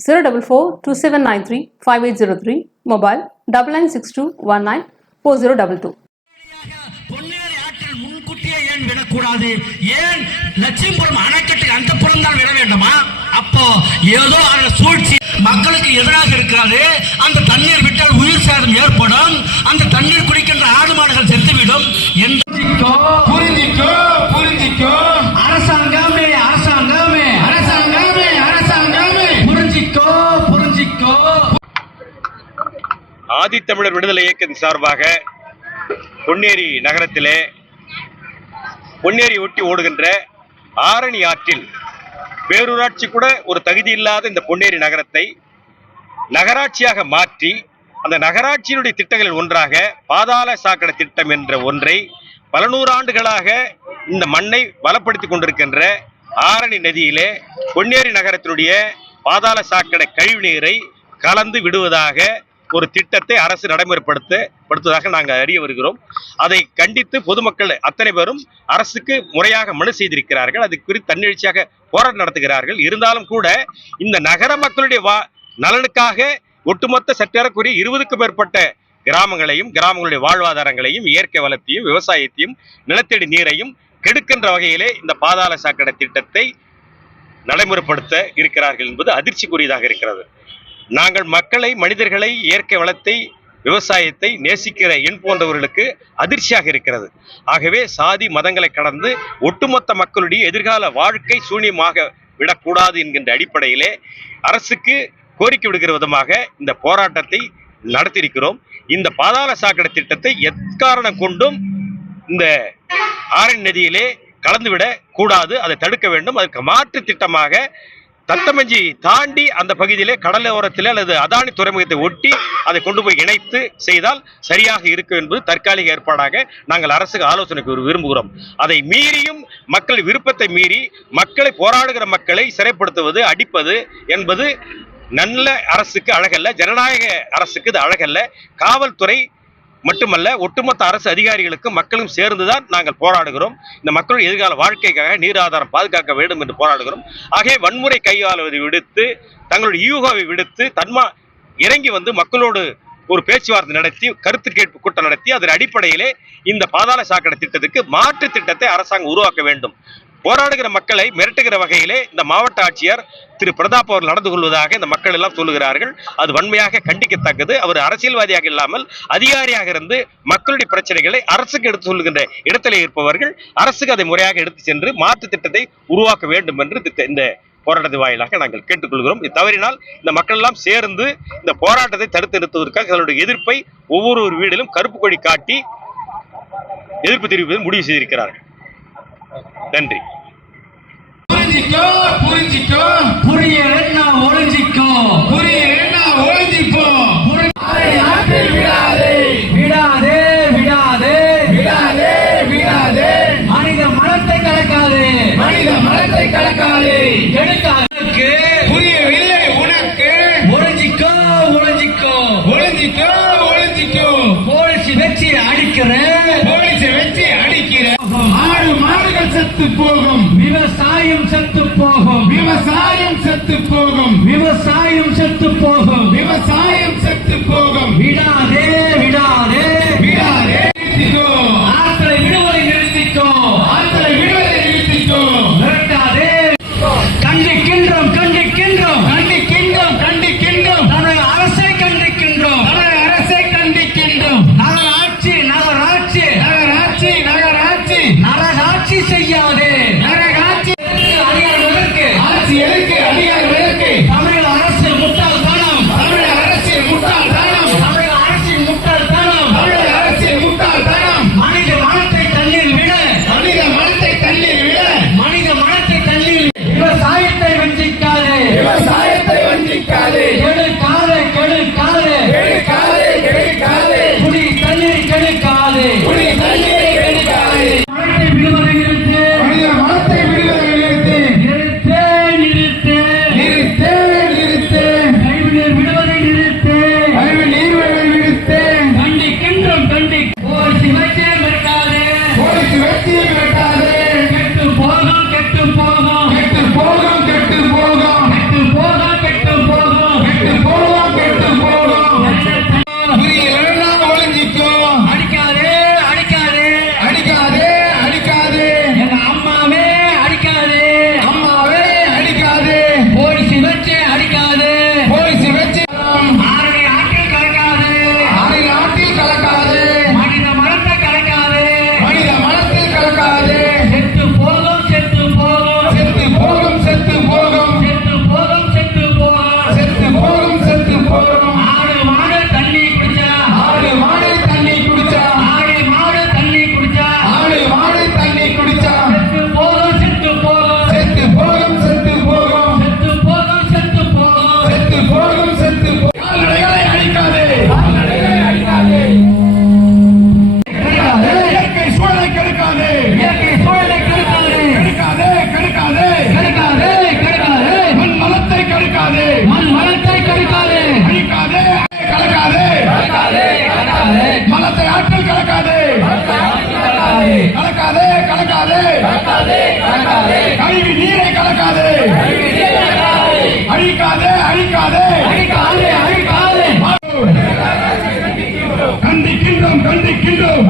zero double four two seven nine three five eight zero three mobile double nine six two one nine four zero double two முன்கூட்டியே ஏன் விடக்கூடாது? ஏன் லட்சுமிபுரம் அணைக்கட்டுக்கு அந்த புறம் தான் விட வேண்டுமா? அப்போ ஏதோ அந்த சூழ்ச்சி மக்களுக்கு எதிராக இருக்கிறது. அந்த தண்ணீர் விட்டால் உயிர் சேதம் ஏற்படும். அந்த தண்ணீர் குடிக்கின்ற ஆடு மாடுகள் செத்துவிடும் என்று புரிஞ்சிக்கோ? ஆதித்தமிழர் விடுதலை இயக்கத்தின் சார்பாக பொன்னேரி நகரத்திலே பொன்னேரி ஒட்டி ஓடுகின்ற ஆரணி ஆற்றில் பேரூராட்சி கூட ஒரு தகுதி இல்லாத இந்த பொன்னேரி நகரத்தை நகராட்சியாக மாற்றி அந்த நகராட்சியினுடைய திட்டங்களில் ஒன்றாக பாதாள சாக்கடை திட்டம் என்ற ஒன்றை பல நூறாண்டுகளாக இந்த மண்ணை வளப்படுத்திக் கொண்டிருக்கின்ற ஆரணி நதியிலே பொன்னேரி நகரத்தினுடைய பாதாள சாக்கடை கழிவுநீரை கலந்து விடுவதாக ஒரு திட்டத்தை அரசு நடைமுறைப்படுத்தப்படுத்துவதாக நாங்கள் அறிய வருகிறோம். அதை கண்டித்து பொதுமக்கள் அத்தனை பேரும் அரசுக்கு முறையாக மனு செய்திருக்கிறார்கள். அது குறித்து தன்னெழுச்சியாக போராட்டம் நடத்துகிறார்கள். இருந்தாலும் கூட இந்த நகர மக்களுடைய வா நலனுக்காக ஒட்டுமொத்த சற்றேறக்குரிய இருபதுக்கும் மேற்பட்ட கிராமங்களையும் கிராமங்களுடைய வாழ்வாதாரங்களையும் இயற்கை வளத்தையும் விவசாயத்தையும் நிலத்தடி நீரையும் கெடுக்கின்ற வகையிலே இந்த பாதாள சாக்கடை திட்டத்தை நடைமுறைப்படுத்த இருக்கிறார்கள் என்பது அதிர்ச்சிக்குரியதாக இருக்கிறது. நாங்கள் மக்களை மனிதர்களை இயற்கை வளத்தை விவசாயத்தை நேசிக்கிற எண் போன்றவர்களுக்கு அதிர்ச்சியாக இருக்கிறது. ஆகவே சாதி மதங்களை கடந்து ஒட்டுமொத்த மக்களுடைய எதிர்கால வாழ்க்கை சூன்யமாக விடக்கூடாது என்கின்ற அடிப்படையிலே அரசுக்கு கோரிக்கை விடுகிற விதமாக இந்த போராட்டத்தை நடத்தியிருக்கிறோம். இந்த பாதாள சாக்கடை திட்டத்தை எக்காரணம் கொண்டும் இந்த ஆரண் நதியிலே கலந்துவிடக் கூடாது அதை தடுக்க வேண்டும். அதற்கு மாற்று திட்டமாக தத்தமஞ்சி தாண்டி அந்த பகுதியிலே கடலோரத்தில் அல்லது அதானி துறைமுகத்தை ஒட்டி அதை கொண்டு போய் இணைத்து செய்தால் சரியாக இருக்கும் என்பது தற்காலிக ஏற்பாடாக நாங்கள் அரசுக்கு ஆலோசனைக்கு விரும்புகிறோம். அதை மீறியும் மக்கள் விருப்பத்தை மீறி மக்களை போராடுகிற மக்களை சிறைப்படுத்துவது அடிப்பது என்பது நல்ல அரசுக்கு அழகல்ல ஜனநாயக அரசுக்கு இது அழகல்ல. காவல்துறை மட்டுமல்ல ஒட்டுமொத்த அரசு அதிகாரிகளுக்கும் மக்களும் சேர்ந்துதான் நாங்கள் போராடுகிறோம். இந்த மக்களுடைய எதிர்கால வாழ்க்கைக்காக நீர் ஆதாரம் பாதுகாக்க வேண்டும் என்று போராடுகிறோம். ஆகவே வன்முறை கையாளுவதை விடுத்து தங்களுடைய யூகாவை விடுத்து தன்மா இறங்கி வந்து மக்களோடு ஒரு பேச்சுவார்த்தை நடத்தி கருத்து கேட்பு கூட்டம் நடத்தி அதன் அடிப்படையிலே இந்த பாதாள சாக்கடை திட்டத்துக்கு மாற்று திட்டத்தை அரசாங்கம் உருவாக்க வேண்டும். போராடுகிற மக்களை மிரட்டுகிற வகையிலே இந்த மாவட்ட ஆட்சியர் திரு பிரதாப் அவர்கள் நடந்து கொள்வதாக இந்த மக்கள் எல்லாம் சொல்லுகிறார்கள். அது வன்மையாக கண்டிக்கத்தக்கது. அவர் அரசியல்வாதியாக இல்லாமல் அதிகாரியாக இருந்து மக்களுடைய பிரச்சனைகளை அரசுக்கு எடுத்து சொல்லுகின்ற இடத்திலே இருப்பவர்கள் அரசுக்கு அதை முறையாக எடுத்து சென்று மாற்று திட்டத்தை உருவாக்க வேண்டும் என்று இந்த- இந்த போராட்டத்தின் வாயிலாக நாங்கள் கேட்டுக்கொள்கிறோம். இது தவறினால் இந்த மக்கள் எல்லாம் சேர்ந்து இந்த போராட்டத்தை தடுத்து நிறுத்துவதற்காக தங்களுடைய எதிர்ப்பை ஒவ்வொரு ஒரு வீடிலும் கருப்பு கொடி காட்டி எதிர்ப்பு தெரிவிப்பதை முடிவு செய்திருக்கிறார்கள். நன்றி. புரிஞ்சிக்கோ புரிஞ்சிக்கோ. புரியலன்னா ஒளிஞ்சிக்கோ. புரியலன்னா ஒழிஞ்சிப்போ விடாதே. விடாதே விடாதே. விடாதே விடாதே. மனித மனத்தை கலக்காதே. மனித மனத்தை கலக்காதே. எடுக்காதற்கு போகும் விவசாயம் செத்து போகும் விவசாயம் செத்து போகும் விவசாயம் செத்து போகும் விவசாயம் செத்து போகும் விடாதே. மண் வளத்தை கலக்காதே. அழிக்காதே கலக்காதே. மலத்தை ஆற்றல் கலக்காதே. கலக்காதே. கலக்காதே கழுவி நீரை கலக்காதே. அழிக்காதே அழிக்காதே. அழிக்காதே அழிக்காதே. கண்டிக்கின்றோம் கண்டிக்கின்றோம்.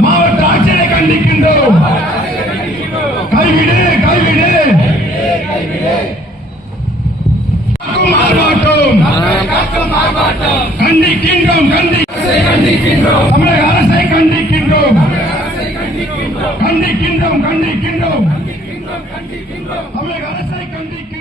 மாவட்ட ஆட்சியரை கண்டிக்கின்றோம். கைவிடு கைவிடு. கண்டிக்கின்றோம் கண்டிக்கின்றோம் தமிழக அரசை கண்டிக்கின்றோம் கண்டிக்கின்றோம். கண்டிக்கின்றோம் கண்டிக்கின்றோம். தமிழக அரசை கண்டிக்கின்றோம்.